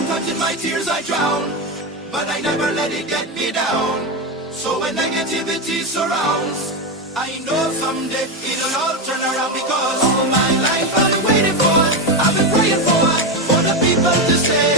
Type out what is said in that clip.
Sometimes in my tears I drown, but I never let it get me down. So when negativity surrounds, I know someday it'll all turn around. Because all my life I've been waiting for, I've been praying for the people to stay.